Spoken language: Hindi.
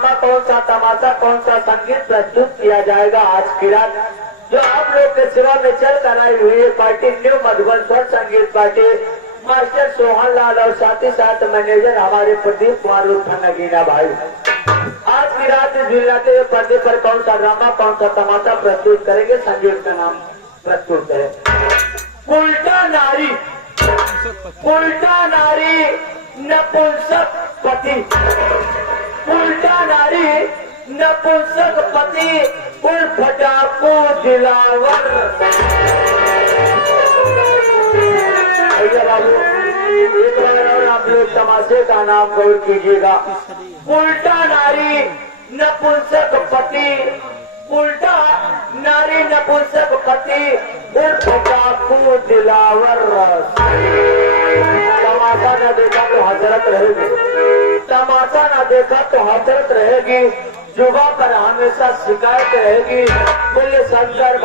ड्रामा, कौन सा तमाशा, कौन सा संगीत प्रस्तुत किया जाएगा आज की रात, जो आप लोग के सेवा में चल कर आई हुई है पार्टी न्यू मधुबन स्वर संगीत पार्टी, मास्टर सोहन लाल और साथ ही साथ मैनेजर हमारे प्रदीप कुमार नगीना भाई। आज की रात झुलाते हुए पर्दे पर कौन सा ड्रामा, कौन सा तमाशा प्रस्तुत करेंगे, संगीत का नाम प्रस्तुत करें। उल्टा नारी, उल्टा नारी नपुंसक पति, उल्टा नारी नपुंसक पति उर्फ डाकू दिलावर। बाबू एक बार और आप लोग तमाशे का नाम गौर कीजिएगा। उल्टा नारी नपुंसक पति, उल्टा नारी नपुंसक पति उर्फ डाकू दिलावर। तमाशा न देखा तो हजरत रहेगी, तमाशा न देखा तो हजरत रहेगी, जुबा पर हमेशा शिकायत रहेगी। बोले शंकर